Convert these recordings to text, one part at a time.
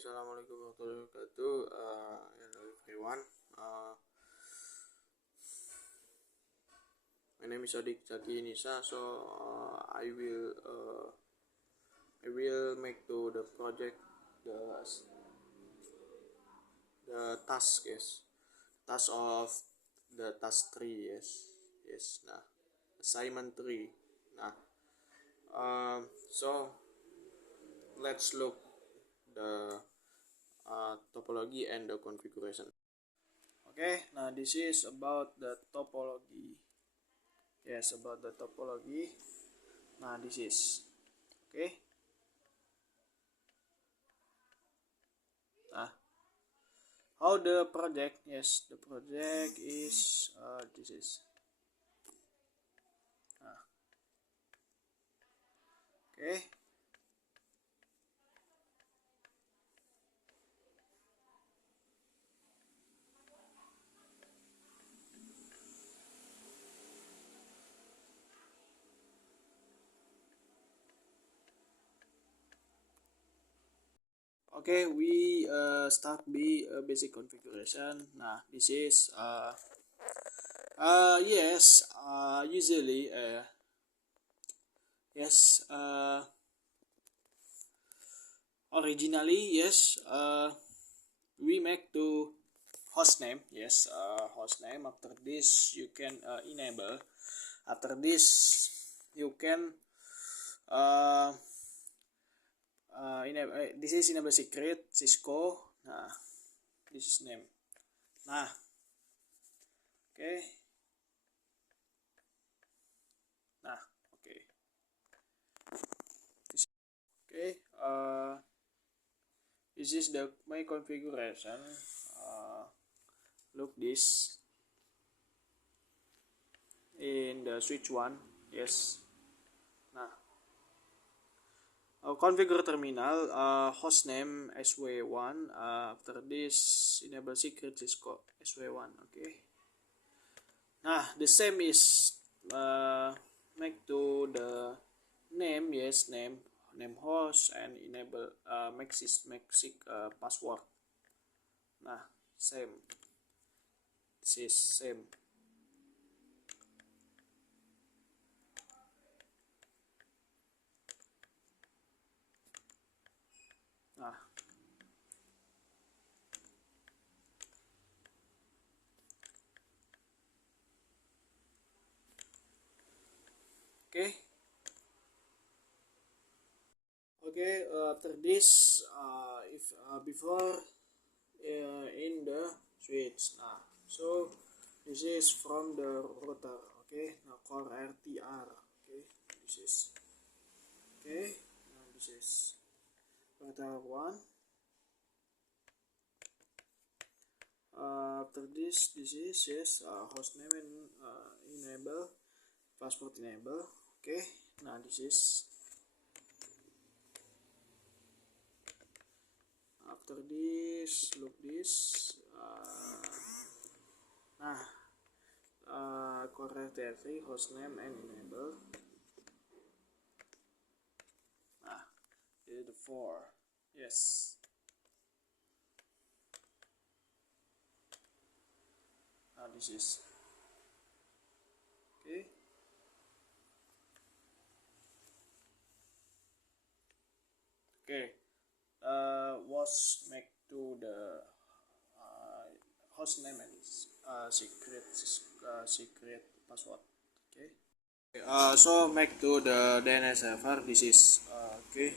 Assalamualaikum warahmatullahi wabarakatuh. Hello everyone. My name is Adik Zaki Nisa. So I will make to the project the task, yes, task of the task 3, yes. Nah, assignment 3. Nah, so let's look the topology and the configuration. Okay, now this is about the topology. Yes, about the topology. Now this is okay. Nah, how the project? Yes, the project is this is. Nah, okay. Okay, we start basic configuration. Nah, this is yes, usually yes, originally yes, we make to host name. Yes, host name. After this you can enable. After this you can uh, this is enable secret Cisco. Nah, this is name. Nah, okay. Nah, okay. Okay. This is the my configuration. Look this in the switch 1. Yes. Nah, configure terminal, hostname SW1. After this enable secret Cisco SW1. Okay. Nah, the same is make to the name. Yes, name host and enable make password. Nah, same. This is same. Nah, okay. Okay, after this, if before in the switch. Nah, so this is from the router. Okay, now core RTR. Okay, this is okay. Now this is router 1. After this is yes, hostname and enable, password enable. Okay, now this is after this. Look this. Core RTR3 hostname and enable. Nah, this is the 4. Yes. Now this is okay. Okay. Was make to the host name and secret password. Okay. So make to the DNS server. This is okay.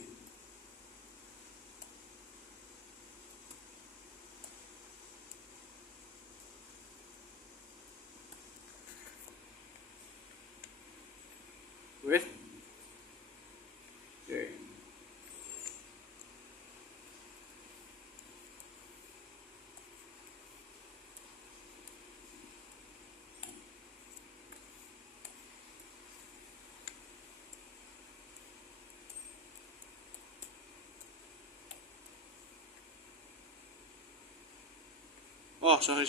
Wait. Okay. Oh, sorry.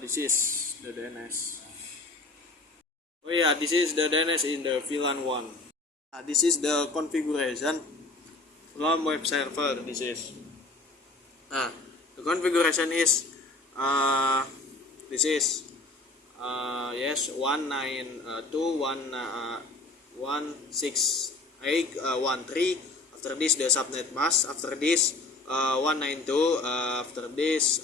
this is the DNS. Oh yeah, this is the DNS in the VLAN 1. This is the configuration from web server. This is the configuration is this is yes 192.168.13. After this the subnet mask. After this 192. After this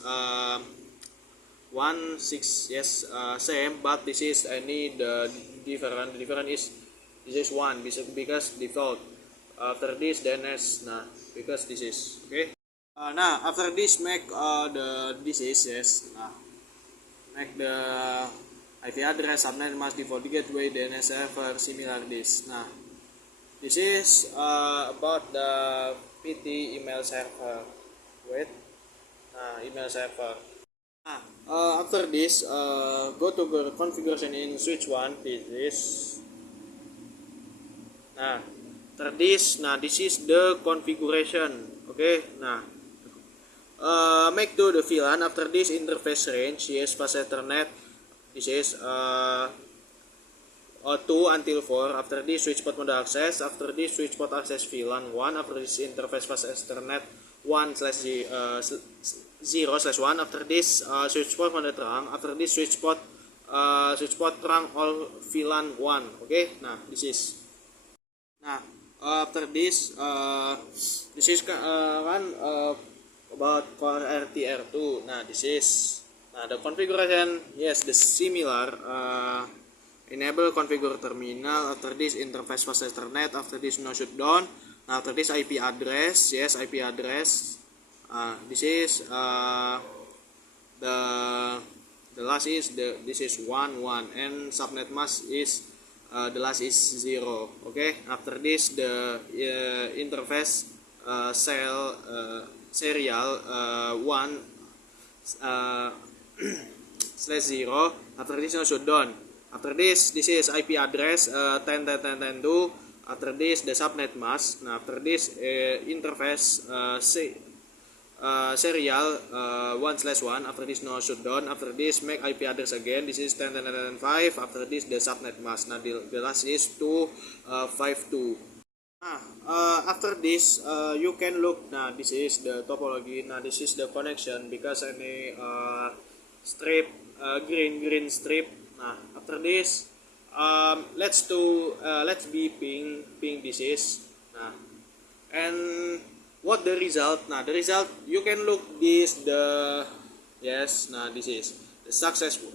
16. Yes, same, but this is any the different. The different is this is 1 because default. After this DNS, because this is okay. After this make this is yes. Make the IP address subnet mask default gateway DNS server similar this. This is about the PT email server. Wait, email server. After this, go to the configuration in switch 1. This is after this. This is the configuration. Okay. Make to the VLAN. After this interface range. Yes, fast Ethernet. This is 2 until 4. After this switch port mode access. After this switch port access VLAN 1. After this interface fast Ethernet 1/0/1. After this switch port mode terang. After this switch port terang all VLAN 1. Okay. This is after this is about Core RTR2. This is the configuration. Yes, the similar. Enable configure terminal. After this interface fast Ethernet. After this no shutdown. After this IP address. Yes, IP address. This is the last is this is 1 and subnet mask is the last is 0. Okay. After this the interface serial 1/0. After this no shutdown. After this is IP address 10.10.10.2. After this the subnet mask. After this interface serial 1/1. After this no shutdown. After this make IP address again. This is 10.10.10.5. After this the subnet mask. The last is 252. After this you can look. This is the topology. This is the connection because any strip green strip. After this let's be ping this is and what the result. The result you can look this the yes. This is the successful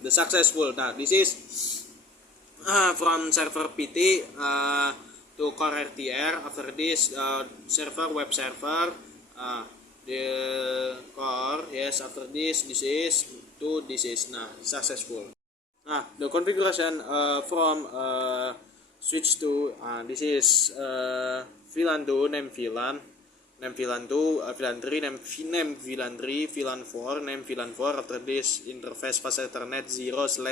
the successful. This is from server PT to Core RTR. After this server web server the core. Yes, after this is to this is successful. The configuration from switch to this is VLAN 2 name VLAN 2 VLAN 3 name VLAN 3 VLAN 4 name VLAN 4. After this interface fast Ethernet 0/2.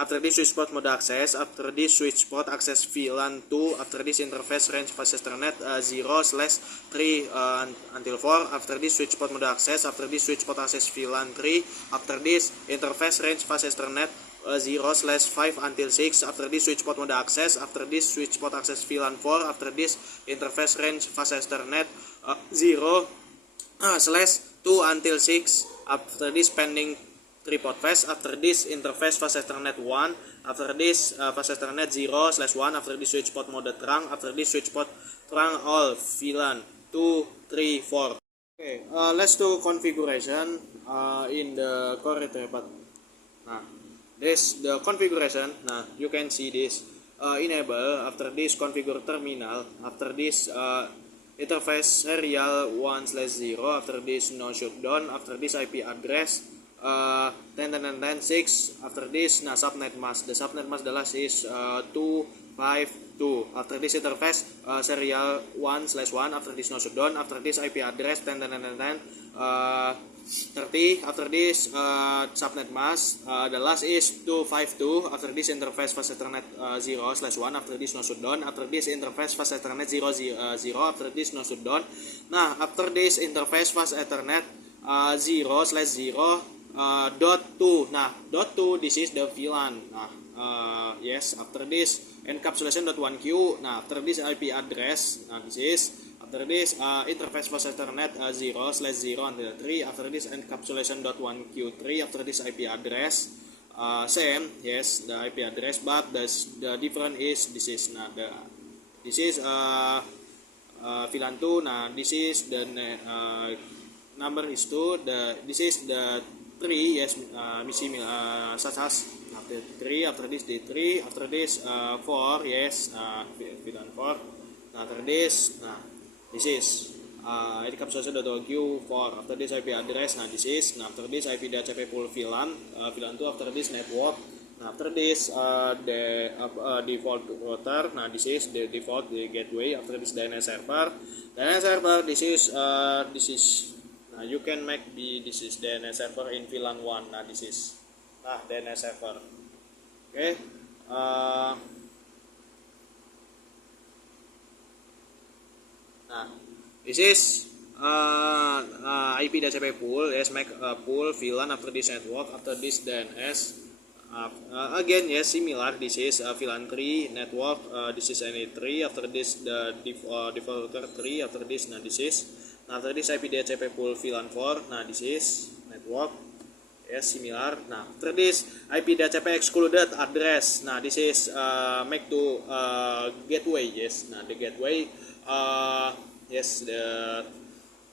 After this switch port mode access. After this switch port access VLAN 2. After this interface range fast Ethernet 0/3 until 4. After this switch port mode access. After this switch port access VLAN 3. After this interface range fast Ethernet 0/5 until 6. After this switch port mode access. After this switch port access VLAN 4. After this interface range fast Ethernet 0/2 until 6. After this pending 3 port fast. After this interface fast Ethernet 1. After this fast Ethernet 0/1. After this switch port mode terang. After this switch port terang all VLAN 2, 3, 4. Okay, let's do configuration in the Core RTR. This the configuration. You can see this enable. After this configure terminal. After this interface serial 1/0. After this no shutdown. After this IP address 10 10 10 10 6. After this, nah, subnet mask. The subnet mask adalah is 252. After this interface serial 1/1. After this no shutdown. After this IP address 10 10 10 10 30. After this subnet mask. The last is 252. After this interface fast ethernet 0/1. After this no shutdown. After this interface fast ethernet 0 0. After this no shutdown. Nah, after this interface fast ethernet 0/0 dot 2. Nah, dot 2 this is the VLAN. Nah, yes, after this encapsulation dot 1Q. Nah, after this IP address. Nah, this is after this interface fast ethernet 0/0 until 3. After this encapsulation dot 1Q3. After this IP address same, yes, the IP address, but the difference is this is this is VLAN 2. Nah, this is the number is 2. This is the 3, yes, such as after 3. After this D3. After this 4, yes, VLAN 4. After this, this is encapsulation .q4. After this IP address. Nah, this is. Nah, after this IP DHCP full VLAN 2. After this network. Nah, after this the default router. Nah, this is the default the gateway. After this DNS server. This is you can make this is DNS server in VLAN 1. Nah, this is DNS server. Okay. Nah, this is IP DHCP pool. Yes, make pool VLAN. After this network. After this DNS. Again, yes, similar. This is VLAN 3 network. This is NA3. After this the default router 3. After this, nah, this is. Nah, after this IP DHCP pool VLAN 4. Nah, this is network. Yes, similar. Nah, after this IP DHCP excluded address. Nah, this is make to gateway. Yes. Nah, the gateway. Yes, the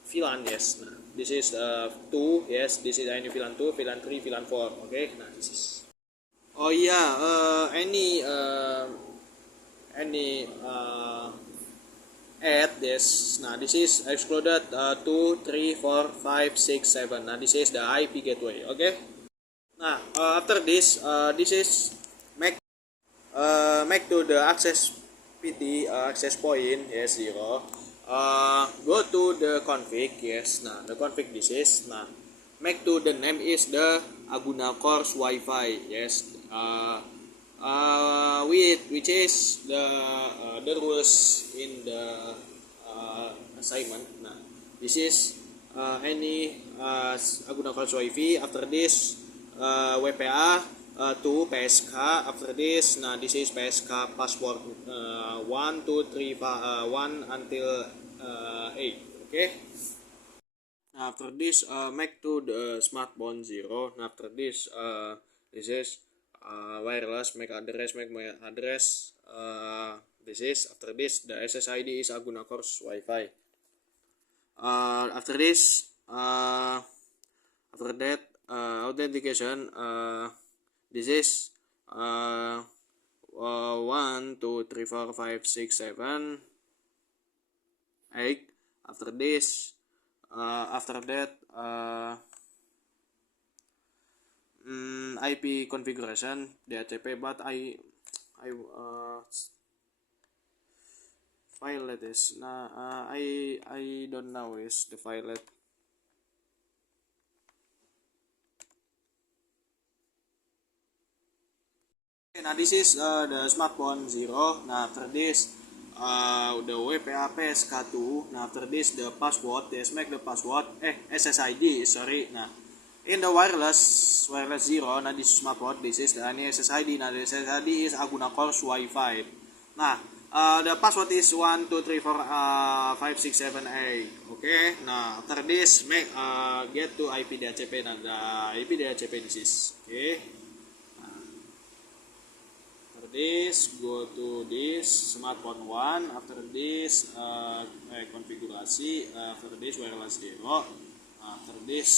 VLAN. Yes. Nah, this is 2. Yes, this is ini VLAN 2, VLAN 3, VLAN 4. Okay. Nah, this is. Oh yeah, any add this. Nah, this is excluded 2, 3, 4, 5, 6, 7. Nah, this is the IP gateway. Okay. Nah, after this, this is make to the access PT access point. Yes, 0. Go to the config. Yes. Nah, the config this is. Nah, make to the name is the Aguna Course Wi-Fi. Yes. Which is the rules in the assignment. Nah, this is any Aguna Course Wi-Fi. After this WPA to PSK. After this, nah, this is PSK password 1, 2, 3, 1 until 8. Okay. Now, after this make to the smartphone 0. Now, after this this is wireless make address. This is after this the SSID is Aguna Course Wi-Fi. After this after that authentication this is 1, 2, 3, 4, 5, 6, 7, 8. After this after that IP configuration DHCP, but I file is I don't know is the file. Okay, now this is the smartphone 0. Now after this the WPA PSK2. Now after this the password. Yes, make the password SSID. Sorry. Nah, in the wireless 0. Now this smartphone. This is the SSID. Now the SSID is Aguna Course Wi-Fi. Nah, the password is 1, 2, 3, 4, 5, 6, 7, 8. Okay. Now after this make get to IP DHCP. Now the IP DHCP this is. Okay. This go to this smartphone 1. After this konfigurasi. After this wireless 0. After this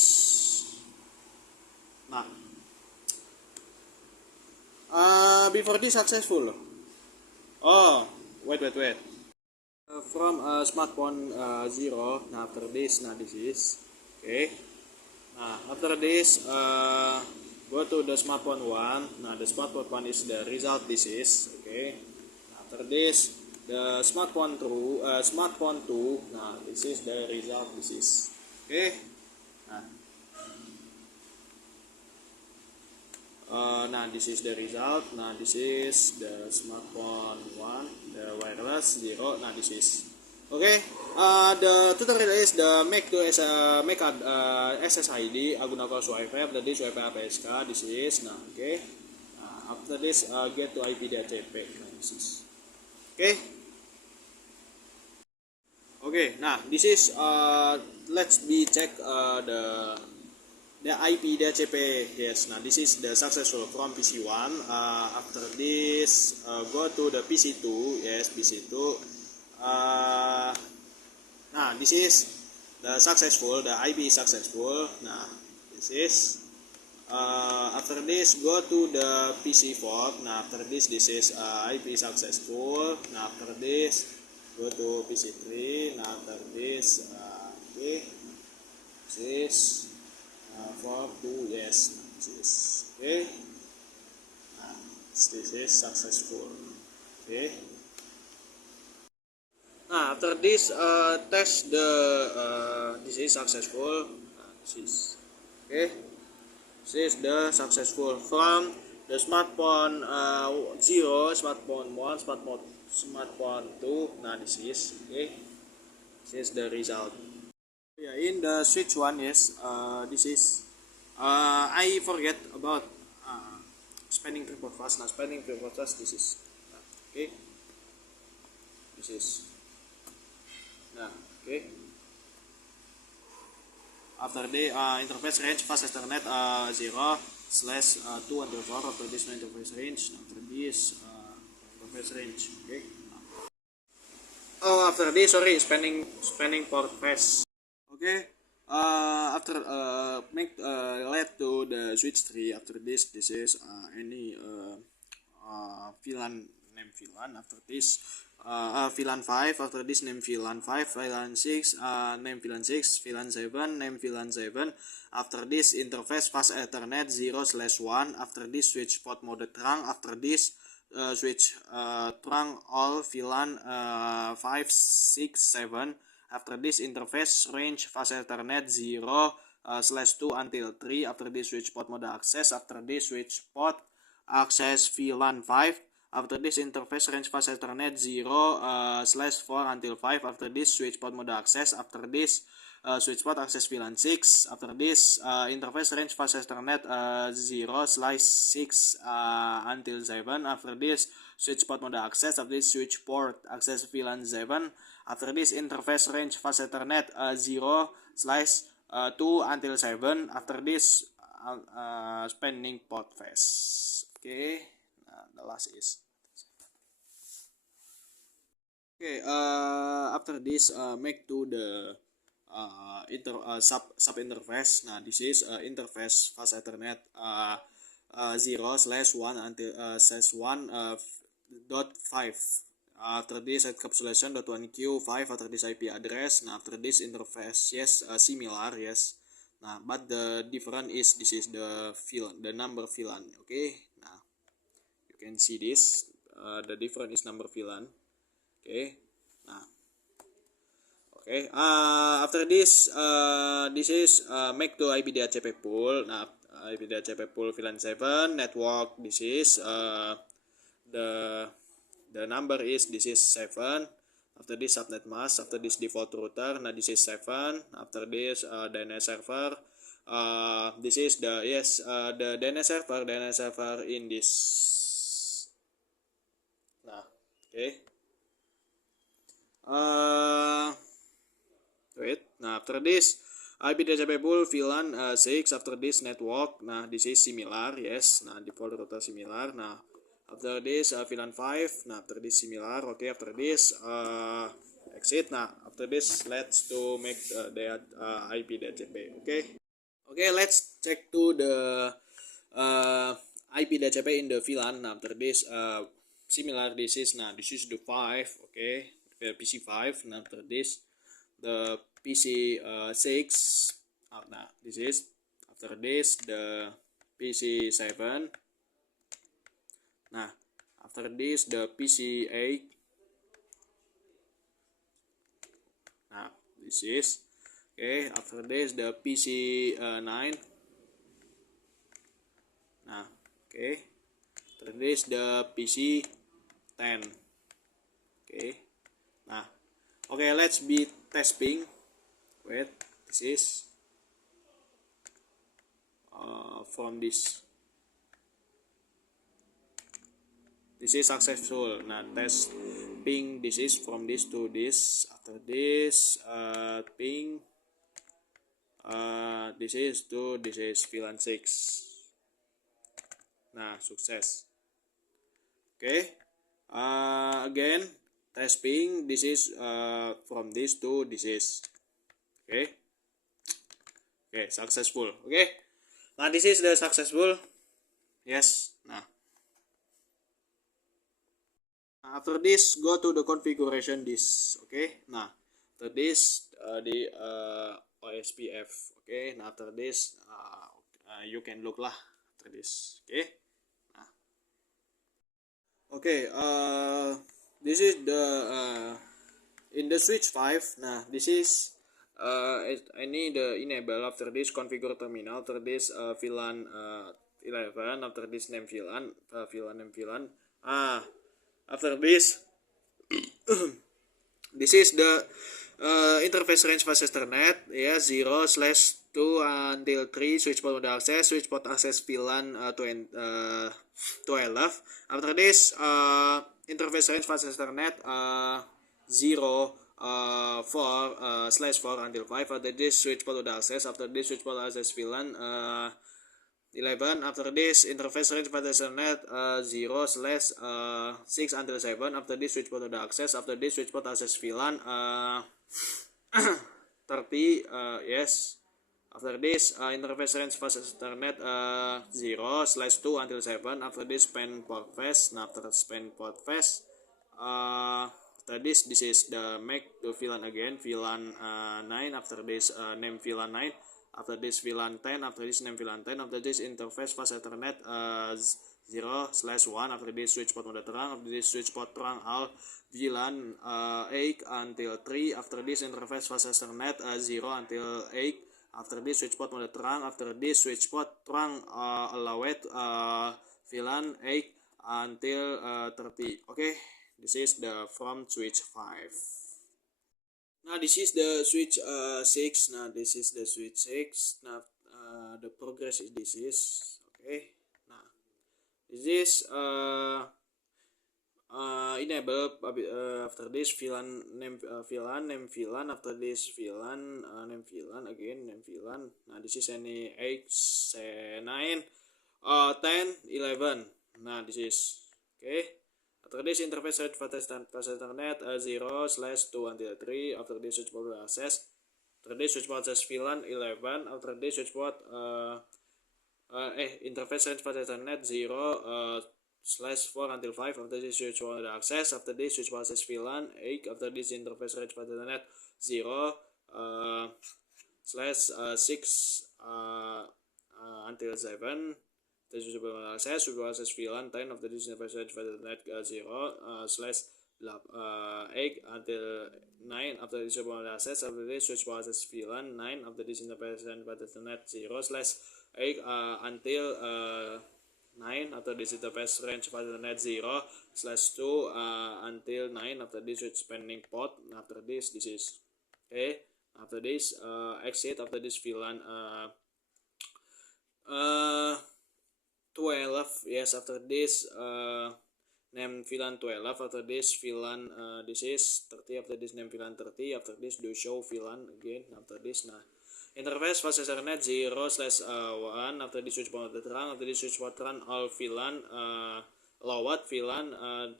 before this successful. Oh, wait. From smartphone 0. Now after this, this is okay. Now after this, go to the smartphone one. Now the smartphone one is the result. This is okay. After this, the smartphone two. Now this is the result. This is okay. Now this is the result. Now this is the smartphone one, the wireless 0. Now this is okay. The tutorial is the make SSID gunakan swipe after this swipe APSK. This is nah okay. After this get to IP DHCP. Nah, this is okay. Okay. Nah this is let's be check the IP DHCP. Yes, now this is the successful from PC1. After this go to the PC2. Yes, PC2. Nah this is the successful, the IP is successful. Nah this is after this go to the PC4. Nah after this is IP successful. Nah after this go to PC3. Nah after this okay, this is for 2. Yes, this is okay. This is successful. Okay. After this test the this is successful. This is okay. This is the successful from the smartphone 0, smartphone 1, smartphone 2. Nah this is okay. This is the result. Yeah, in the switch one, yes, this is I forget about spending report fast. Now spending report fast, this is okay. This is okay. After the interface range fast Ethernet 0/2 until 4. After this no interface range. After this interface range. Okay. After this sorry spending port fast. Okay. After make LED to the switch 3. After this is any VLAN name VLAN. After this VLAN 5. After this name VLAN 5, VLAN 6, name VLAN 6, VLAN 7, name VLAN 7. After this interface fast Ethernet 0/1. After this switch port mode trunk. After this switch trunk all VLAN 5, 6, 7. After this interface range fast Ethernet 0/2 until 3. After this switch port mode access. After this switch port access VLAN 5. After this interface range fast Ethernet 0/4 until 5. After this switch port mode access. After this switch port access VLAN 6. After this interface range fast Ethernet 0/6 until 7. After this switch port mode access. After this switch port access VLAN 7. After this interface range fast Ethernet 0/2 until 7. After this spending port phase. Okay, the last is okay. After this make to the sub interface. Nah this is interface fast Ethernet 0/1 until /1.5. After this encapsulation .1q5. After this IP address. Now after this interface yes similar yes. Nah but the difference is this is the VLAN, the number VLAN. Okay, nah you can see this the difference is number VLAN. Okay, nah okay. After this this is make to IP DHCP pool. Nah IP DHCP pool VLAN 7 network. This is the number is this is 7. After this subnet mask. After this default router. Now this is 7. After this DNS server. This is the yes the DNS server in this. Nah okay. Wait. Nah after this IP DHCP pool VLAN 6. After this network. Nah this is similar yes. Nah default router similar. Nah after this VLAN 5. Nah after this similar. Okay, after this exit. Nah after this let's to make the IP DHCP. Okay, let's check to the IP DHCP in the VLAN. Nah after this similar this is this is the 5. Okay, the PC 5. Now after this the PC 6. Nah this is after this the PC7. Nah, after this the PC8. Nah, this is okay. After this the PC9. Nah, okay. After this the PC10. Okay. Nah, okay, let's be testing. Wait, this is from this. This is successful. Nah, test ping. This is from this to this. After this, ping. This is to this is VLAN 6. Nah, sukses. Okay. Again, test ping. This is from this to this is. Okay. Okay, successful. Okay. Nah, this is the successful. Yes. Nah. After this, go to the configuration this. Okay. Nah, after this the OSPF. Okay. Nah, after this you can look lah after this. Okay. Nah. Okay. This is the in the switch 5. Nah, this is I need the enable. After this configure terminal. After this VLAN 11. After this name VLAN name VLAN. After this this is the interface range fast Ethernet, ya, 0/2 until 3 switch port mode access, switch port access VLAN 12. After this interface range fast Ethernet 0 4/4 until 5. After this switch port mode access. After this switch port access VLAN 11. After this interface range fast Ethernet 0/6 until 7. After this switch port access. After this switch port access VLAN 30. Yes. After this interface range fast Ethernet 0/2 until 7. After this span port phase. Now after span port phase after this is the make to VLAN again, VLAN 9. After this name VLAN 9. After this VLAN 10, after this name VLAN 10, after this interface fast Ethernet 0/1, after this switch port mode terang, after this switch port terang all VLAN 8 until 3, after this interface fast Ethernet 0 until 8, after this switch port mode terang, after this switch port terang allowed VLAN 8 until 30. Okay, this is the from switch 5. Now this is the switch 6. Now this is the switch 6. Now the progress is this is okay. Now this is enable after this VLAN name VLAN name VLAN. After this VLAN name VLAN again name VLAN. Now this is any 8 9 10 11. Now this is okay. After this interface range fast Ethernet 0/2 until 3. After this switch port access. After this switch port access VLAN 11. After this switch port interface range fast Ethernet 0/4 until 5. After this switch port access. After this switch port access VLAN 8. After this interface range fast Ethernet 0/6 until 7. This is access VLAN 10. After this interface range fast Ethernet 0/8 until 9. After this switch access. After this switch access VLAN 9. After this interface range fast Ethernet 0/8 until 9. After this interface range fast Ethernet 0/2 until 9. After this switch spanning port. After this is okay. After this exit. After this VLAN 12. Yes. After this name VLAN 12. After this VLAN this is 30. After this name VLAN 30. After this do show VLAN again. After this interface fast Ethernet 0/1. After this switch port terang. After this switch port terang all VLAN load VLAN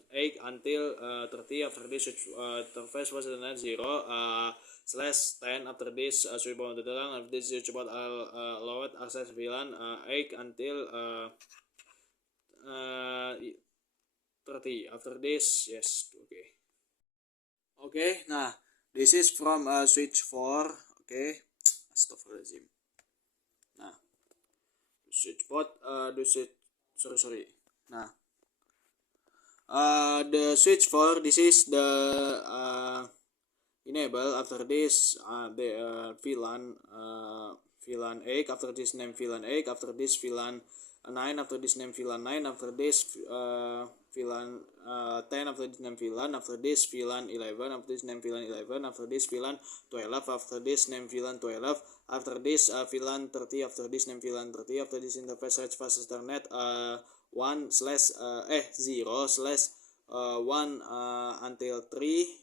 8 until 30. After this switch interface fast Ethernet 0/10. After this switch port terang. After this switch port load access VLAN 8 until 30. After this yes. Okay. Nah this is from switch 4. Okay. Astagfirullahaladzim. Nah switch port, the switch, sorry. Nah, the switch for this is the enable. After this, the VLAN 8. After this name VLAN 8. After this VLAN 9. After this name VLAN 9. After this VLAN 10. After this name VLAN. After this VLAN 11. After this name VLAN 11. After this VLAN 12. After this name VLAN 12. After this VLAN 30. After this name VLAN 30. After this interface search fast Ethernet 0/1 until 3.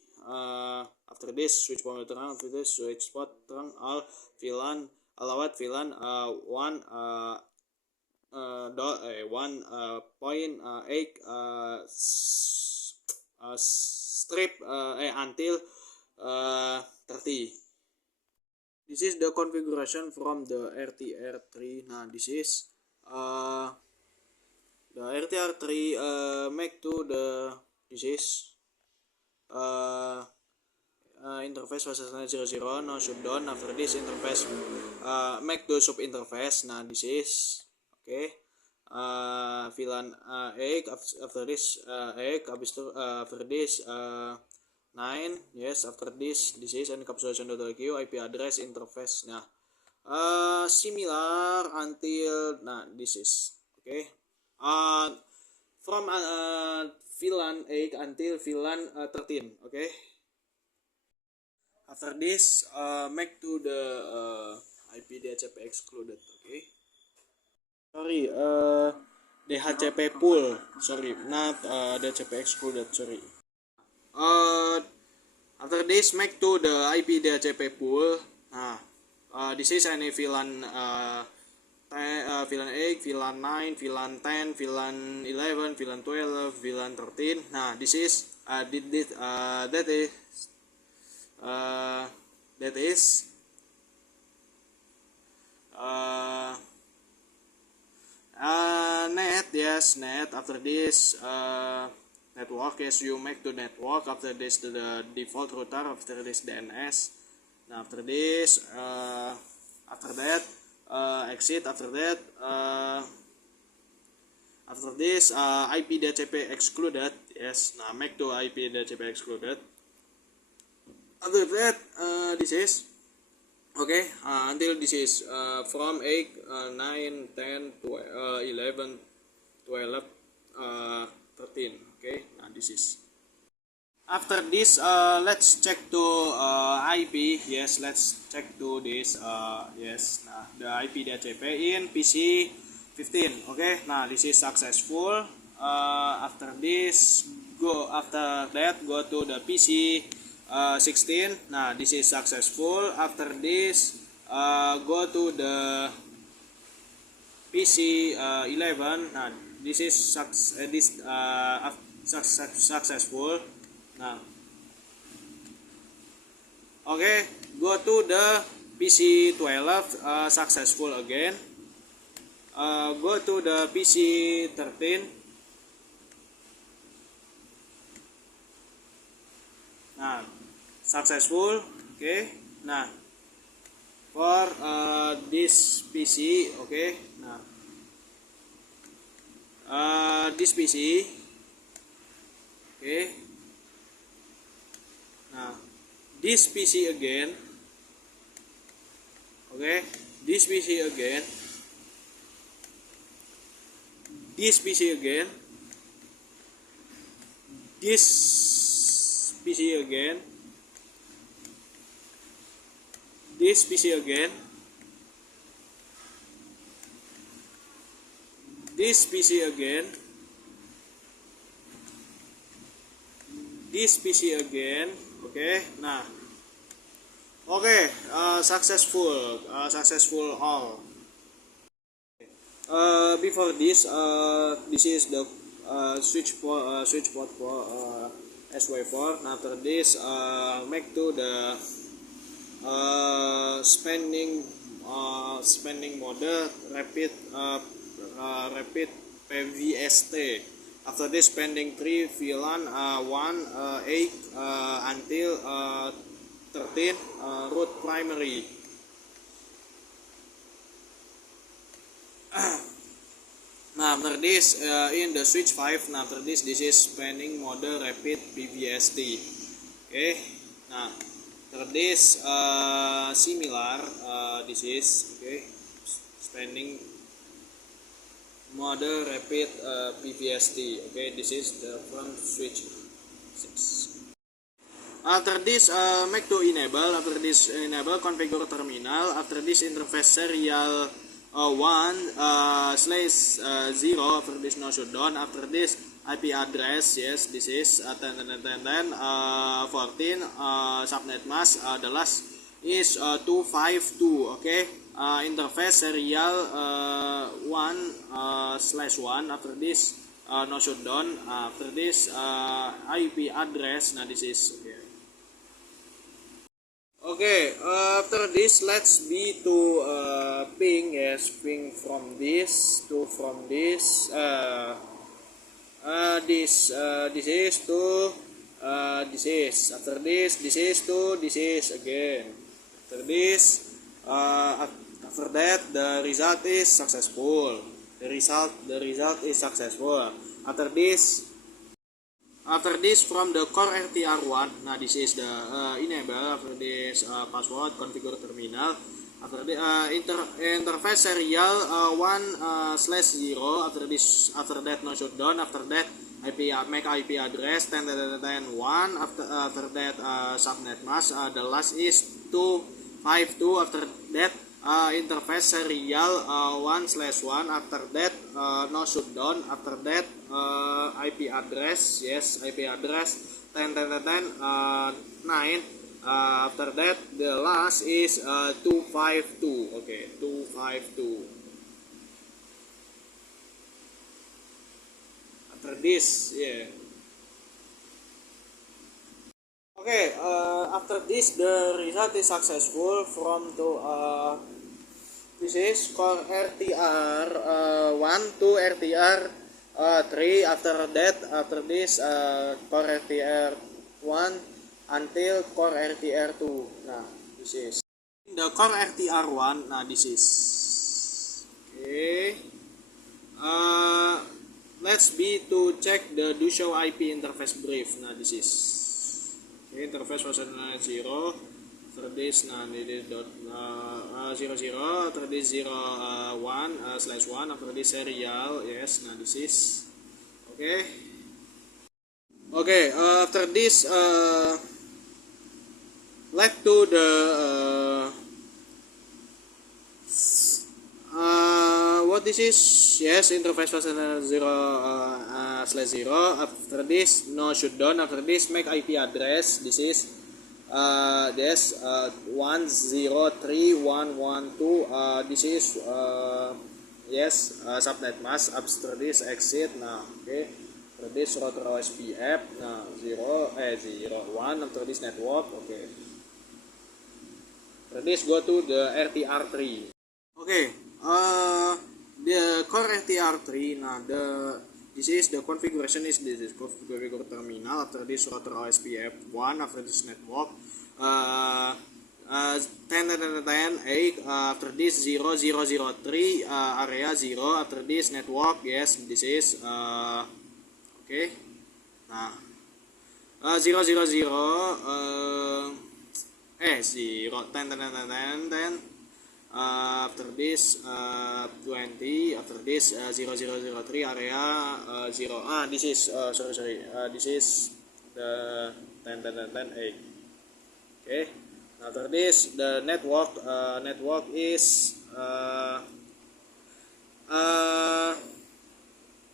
After this switch point terang. After this switch port terang all VLAN allowed VLAN 1.8 strip until 30. This is the configuration from the RTR3. Nah, this is the RTR3 make to the this is interface versus 00 no shutdown. After this interface make to sub interface. Nah, this is okay. VLAN 8. After this 8. After this 9. Yes, after this is encapsulation.q IP address interface. Nah, similar until this is okay. From VLAN 8 until VLAN 13. Okay. After this make to the IP DHCP excluded. Okay. Sorry, DHCP pool. Sorry, not DHCP excluded. Sorry. After this make to the IP DHCP pool. Nah, this is any VLAN VLAN 8, VLAN 9, VLAN 10, VLAN 11, VLAN 12, VLAN 13. Nah, this is that is net. Yes, net. After this network. Yes, you make to network. After this to the default router. After this DNS. Now after this after that exit. After that after this IP DHCP excluded. Yes, now make to IP DHCP excluded. After that this is okay until this is from 8 9 10 11 12 13. Okay, now this is after this let's check to IP. Yes, let's check to this yes. Nah, the IP DHCP in PC 15. Okay, now this is successful. After this after that go to the PC 16. Nah, this is successful. After this go to the PC 11. Nah, this is successful. Nah, okay, go to the PC 12 successful again. Go to the PC 13. Nah, successful. Okay. Nah, for this PC, okay. Nah, this PC, okay. Nah, this PC again, okay. This PC again, this PC again, this PC again, this PC again, this PC again, this PC again. Okay, nah, okay, successful all. Before this, this is the switch port for SY4. After this, make to the spending mode rapid PVST. After this spending 3 VLAN 1 8 until 13 root primary. Now after this, in the switch 5, now after this is spanning mode rapid BBST. Okay. Now after this similar, this is okay spanning mode rapid BBST. Okay, this is the front switch 6. After this, make to enable. After this, enable configure terminal. After this, interface serial 1/0. After this, no shutdown. After this, IP address. Yes, this is 10.10.10 14 subnet mask. The last is 252. Okay. Interface serial 1/1. After this, no shutdown. After this, IP address. Now this is okay. Okay, after this let's be to ping. Yes, ping from this to from this this is to this is. After this is to this is again. After this after that the result is successful. The result is successful. After this from the core RTR1, now this is the enable. After this password configure terminal. After the interface serial 1/0. After that no shutdown. After that make IP address 10.10.1. After that subnet mask. The last is 252. After that interface serial 1/1. After that no shutdown. After that IP address. Yes, IP address 10.10.10 9. After that the last is 252. Okay, 252. After this, yeah. Okay, after this the result is successful from to this is core RTR 1 to RTR 3. After this core RTR 1 until core RTR 2. Nah, this is the core RTR 1. Nah, this is okay. Let's be to check the do show IP interface brief. Nah, this is okay, interface version 0. After this, nah, this dot 00. After this 01/1. After this serial. Yes, nah, this is okay. Okay, after this left to the what this is. Yes, interface version 0/0. After this no shutdown. After this make IP address. This is 103.112. This is yes subnet mask. After this exit. Nah, okay. After this router OSPF. Nah, 01. After this network. Okay. After this go to the RTR3. Okay. The core RTR3. Nah, this is the configuration is this is configure terminal. After this router OSPF 1. After this network 10.10.10 8. After this 0003 area 0. After this network. Yes, this is okay. Nah 000 0 10 after this 20. After this 0003 area 0. This is sorry this is the 10 8. Okay. After this the network is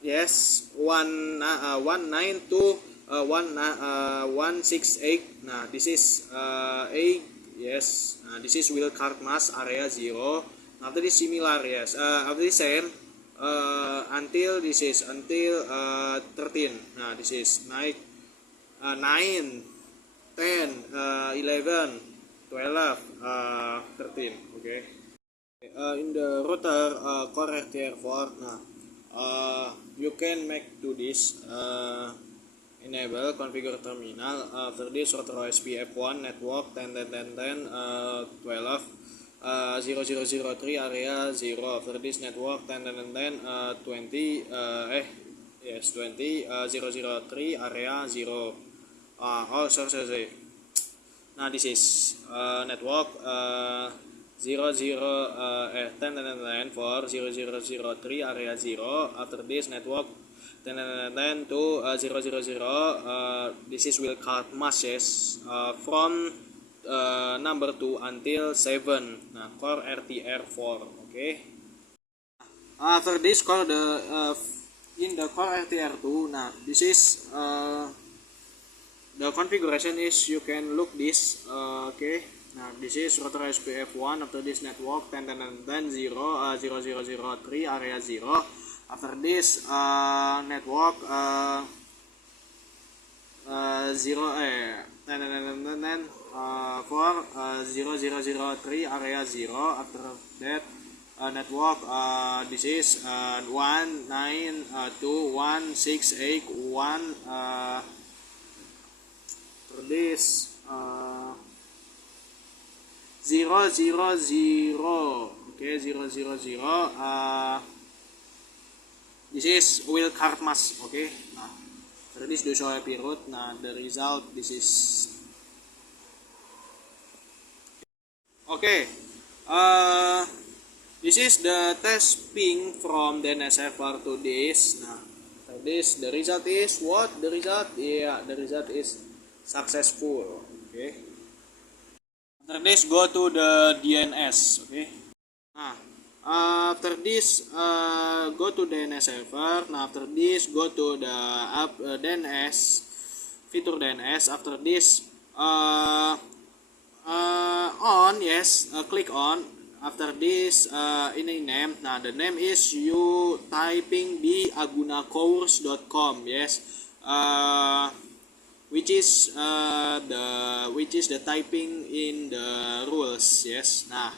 yes 192.168. Nah, this is a yes. This is wheel card mask area 0. After this similar. Yes. After this same until this is until 13. Nah, this is 9 10 11 12 13. Okay. In the router core RTR4. Nah, you can make to this enable configure terminal. After this router OSPF1 network 10.10.10 12. 0003 area 0. After this network 10 20 003 area 0. Sorry. Now this is network 10 for 0003 area 0. After this network 10 to 000, this is will count masses from number 2 until 7. Nah, core RTR4. Okay. After this core in the core RTR2. Nah, this is the configuration is you can look this. Okay. Now this is router SPF1. After this network 10 0 0003 area 0. After this network 4 0003 area 0. After that network this is 192.168.1 after this 000. Okay, 000. This is will card mask. Okay. Nah, after this do show happy root. Nah, the result this is. Okay. This is the test ping from the NSFR to this. Nah, after this the result is what? The result, yeah, the result is successful. Okay. After this go to the DNS. Okay. Nah, after this go to DNS server. Now after this go to the DNS fitur DNS. After this on, yes, click on. After this ini name. Nah, the name is you typing di agunacourse.com, yes, which is the typing in the rules, yes. Nah,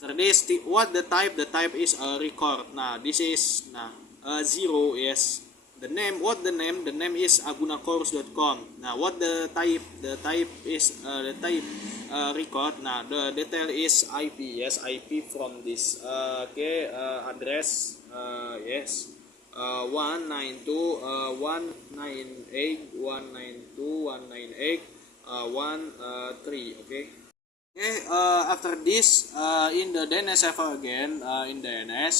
after this what the type is a record. Nah, this is 0, yes. The name is agunacourse.com. Now what the type is record. Now the detail is IP, yes, IP from this address, yes, 192.198.192.198.13. Okay. Okay, after this in the DNS server again, in DNS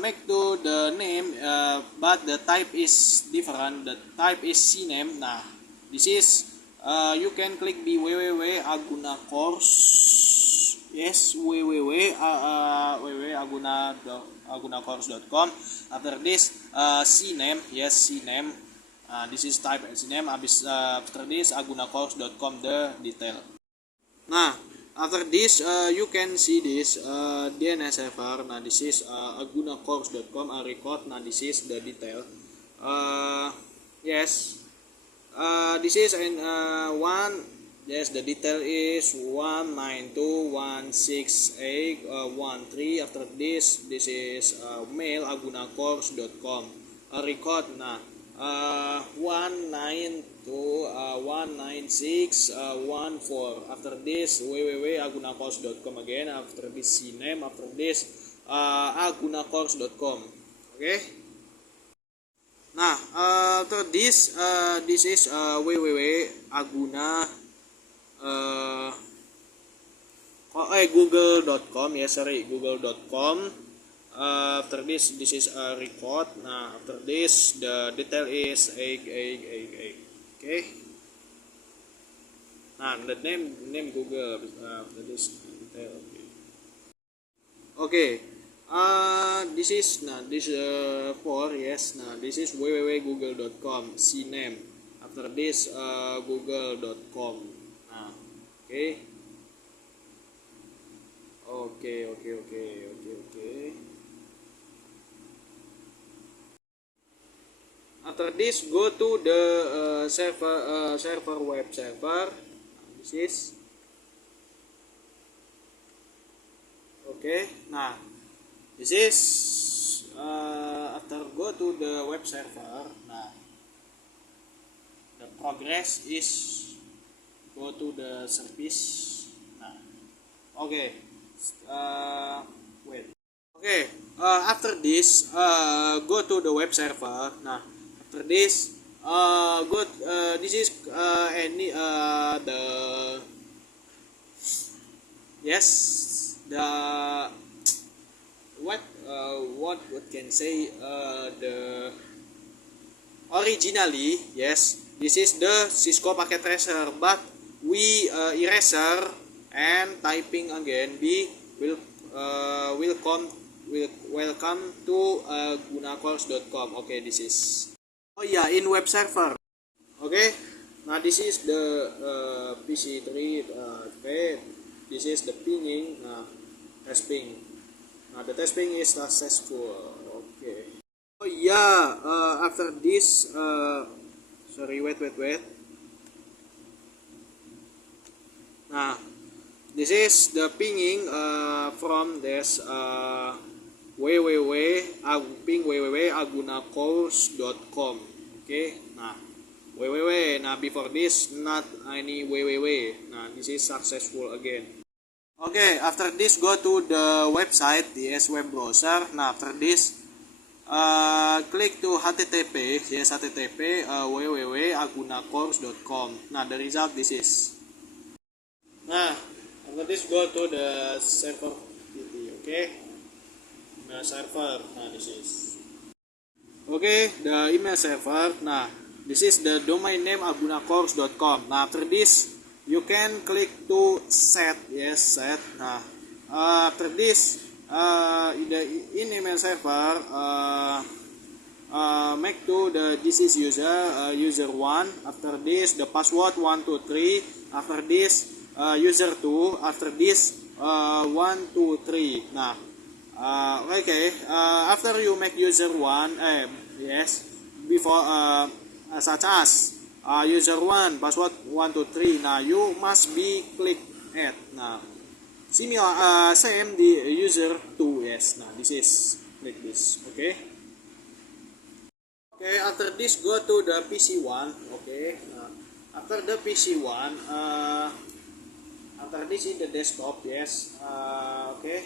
make to the name, but the type is different. The type is CNAME. Nah, this is you can click the www.agunacourse, yes, www.agunacourse.com. After this CNAME, yes, CNAME. This is type CNAME. After this agunacourse.com the detail. Nah, after this you can see this DNS server. Nah, this is agunacourse.com record. Nah, this is the detail. Yes, this is in one. Yes, the detail is 192.168.13. After this is mail agunacourse.com record. Nah, 192.196.14. After this www.agunacourse.com again. After this CNAME. After this agunacourse.com. Okay. Nah, after this is www.aguna google.com, yes, sorry, google.com. After this is a record. Nah, after this the detail is 8. Okay. Nah, the name Google. After this detail. Okay. This is this 4, yes. Nah, this is www.google.com CNAME. After this google.com. Nah, okay. Okay. After this go to the server web server. This is okay. Nah, this is after go to the web server. Nah, the progress is go to the service. Nah, okay. Wait. Okay. After this, go to the web server. Nah, after this, this is any the yes the what can say the originally yes, this is the Cisco Packet Tracer, but we eraser and typing again we will welcome to gunacourse.com. Okay, this is in web server. Okay, now this is the PC3 this is the pinging. Testing. Now the testing is successful. Okay. After this sorry, wait. Nah, this is the pinging from this www.agunacourse.com. Okay, nah www. Nah, before this not any www. Nah, this is successful again. Okay, after this go to the website, yes, web browser. Nah, after this click to http www.agunacourse.com. Nah, the result this is. Nah, after this go to the server PT. Okay, the server. Nah, this is. Okay, the email server. Nah, this is the domain name agunacourse.com. Now after this you can click to set. Yes, set. Nah, after this in email server make to the this is user 1. After this the password 123. After this user 2. After this 123. Nah, okay. After you make user 1 yes, before such as user 1 password 123. Now you must be click add. Now similar same the user 2. Yes, now this is click this. Okay, after this go to the PC1. Okay, after the PC1 after this in the desktop. Yes, okay,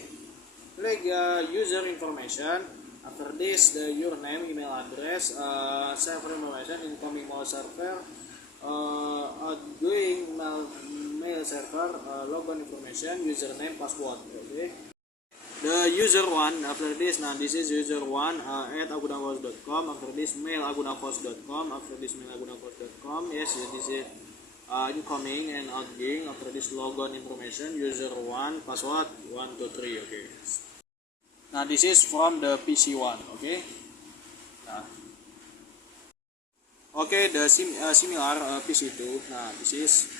click user information. After this the your name, email address, server information, incoming mail server, outgoing mail server, logon information, username, password. Okay, the user 1. After this, now this is user 1 at agunacourse.com. After this mail agunacourse.com. After this mail agunacourse.com. Yes, this is incoming and outgoing. After this logon information, user 1, password 123. Okay, now this is from the PC1. Okay, nah, okay, the similar PC2. Nah, this is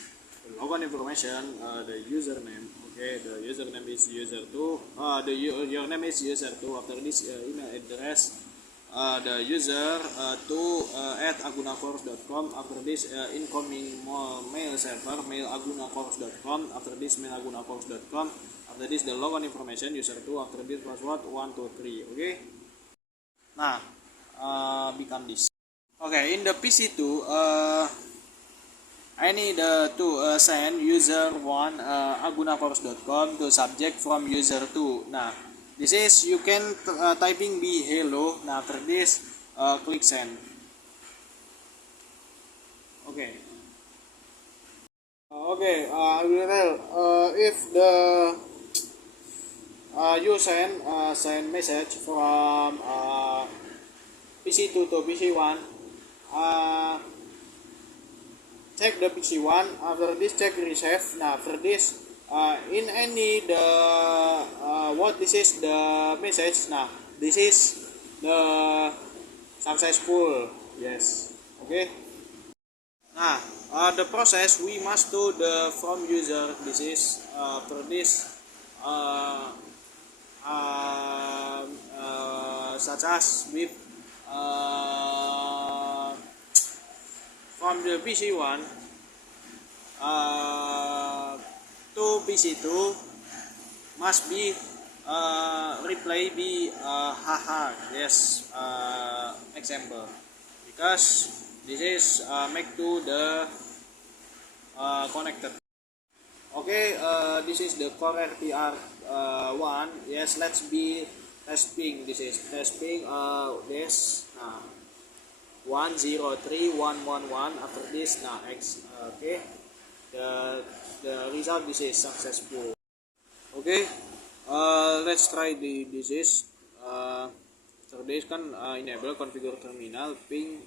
the logon information, the username. Okay, the username is user2. Your name is user2. After this email address, the user to at agunacourse.com. After this incoming mail server, mail agunacourse.com. After this mail agunacourse.com. After this the logon information user 2. After this password 123. Okay, nah become this. Okay, in the PC2 I need to send user 1 agunacourse.com to subject from user 2. Nah, this is you can typing be hello. Now after this click send. Okay. I will tell if the you send message from PC2 to PC1. Check the PC1. After this check receive. Now after this in any the what this is the message. Now this is the successful. Yes. Okay, nah the process we must do the from user. This is for this such as with from the PC1 to PC2 must be reply be haha. Yes, example, because this is make to the connected. Okay, this is the core RTR one. Yes, let's be testing. This is testing. This 103.111. After this, X. Okay, the result this is successful. Okay, let's try this is. After this kan enable configure terminal ping.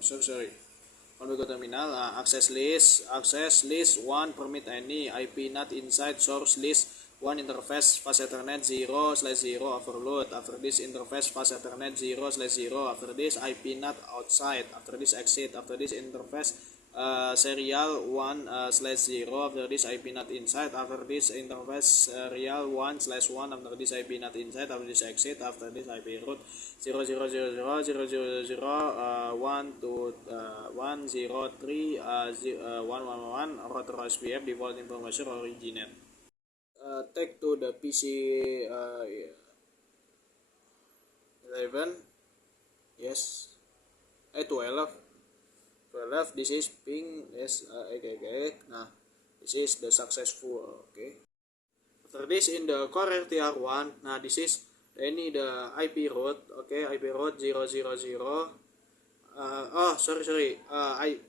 Sorry. Configure terminal, access list 1 permit any IP not inside source list 1 interface fast ethernet 0/0 overload. After this interface fast ethernet 0/0. After this IP not outside. After this exit. After this interface serial 1/0. After this IP not inside. After this interface serial 1/1. After this IP not inside. After this exit. After this IP root 00000000103 111 router SPF default information originate. Take to the PC 11. Yes. 12. This is ping yes 888. Nah, this is the successful. Okay. After this in the core RTR1, nah this is any the IP route. Okay, IP route 000. Sorry.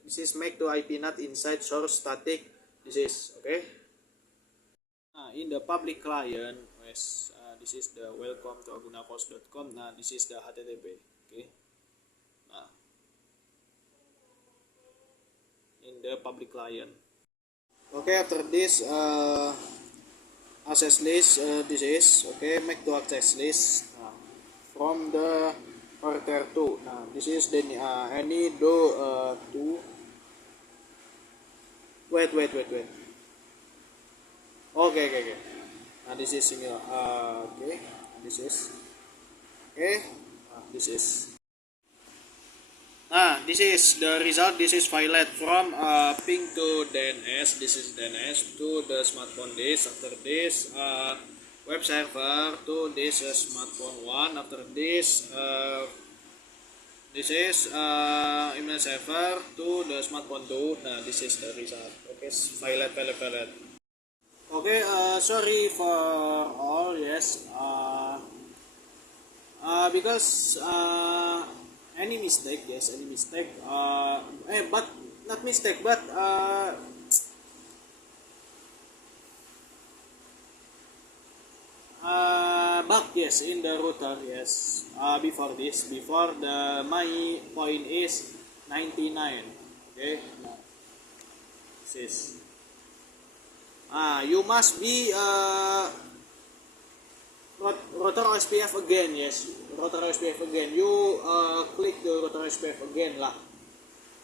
This is make to IP not inside source static. This is okay. In the public client, yes, this is the welcome to agunakos.com. Nah, this is the HTTP. Okay. Nah, in the public client. Okay, after this access list, this is okay. Make to access list from the router 2. Nah, this is the any do to wait. Okay. Nah, this is similar. Okay, this is okay. This is. This is the result. This is file from ping to DNS. This is DNS to the smartphone disk. After this, web server to this smartphone 1. After this, this is email server to the smartphone 2. Nah, this is the result. Okay, file. Okay, sorry for all. Yes, because any mistake. Yes, any mistake. But not mistake, but bug. Yes, in the router. Yes, before the my point is 99. Okay, this is. You must be router SPF again. Yes, router SPF again. You click the router SPF again lah.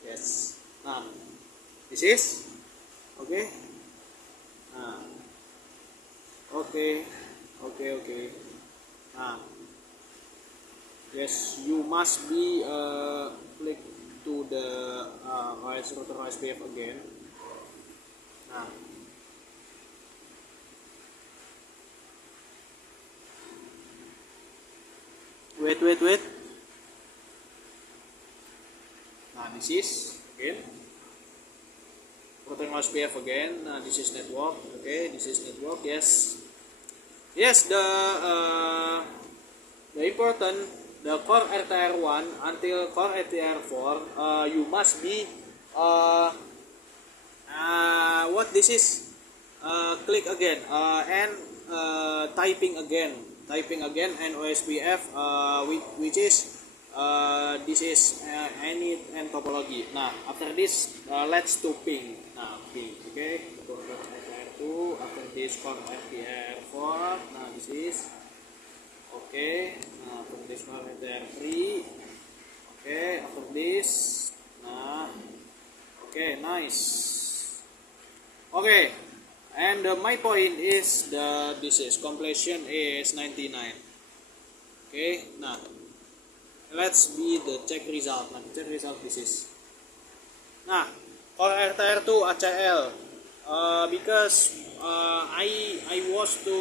Yes. Nah, this is okay. Okay. Yes, you must be click to the router SPF again. Wait. This is again router SPF again. This is network. Okay, this is network. Yes. The important the core RTR1 until core RTR4. You must be what this is. Click again and typing again and OSPF which is this is any and topology. Nah, after this let's to ping. Ping. Okay, core RTR2. After this core RTR4. This is okay. After this core RTR3. Okay, after this okay, nice. Okay. And my point is this is completion is 99. Okay, nah let's be the check result. Check result this is. For RTR2 ACL because I was to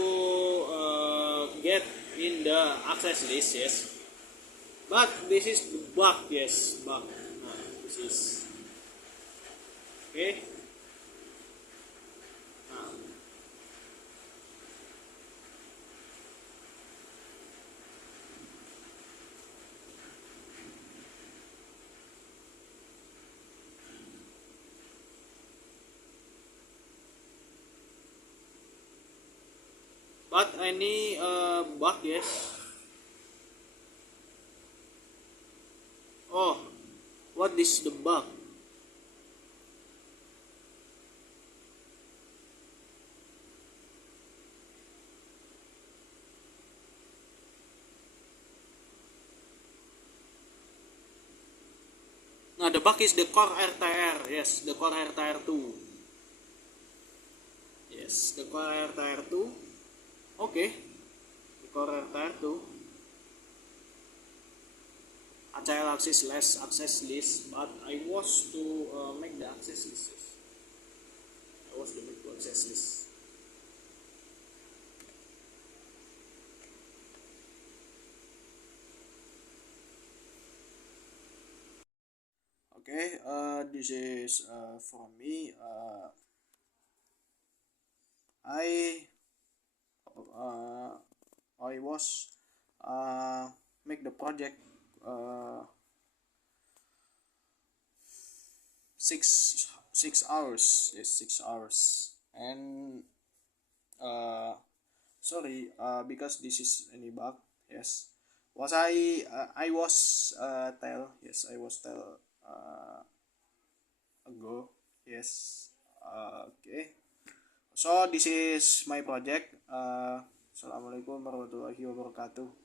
get in the access list. Yes, but this is bug. Yes, bug. This is okay. but any bug, yes. Oh, what is the bug? Now the bug is the core RTR. Yes, the core RTR 2. Yes, the core RTR 2. Okay, the core RTR 2. Agile access less access list, but I was to make the access list. Yes. I was to make the access list. Okay, this is from me. I uh, I was make the project uh, 6 hours. Yes, 6 hours. And sorry, because this is any bug. Yes, was I was tell. Yes, I was tell ago. Yes. Okay. So this is my project. Assalamualaikum warahmatullahi wabarakatuh.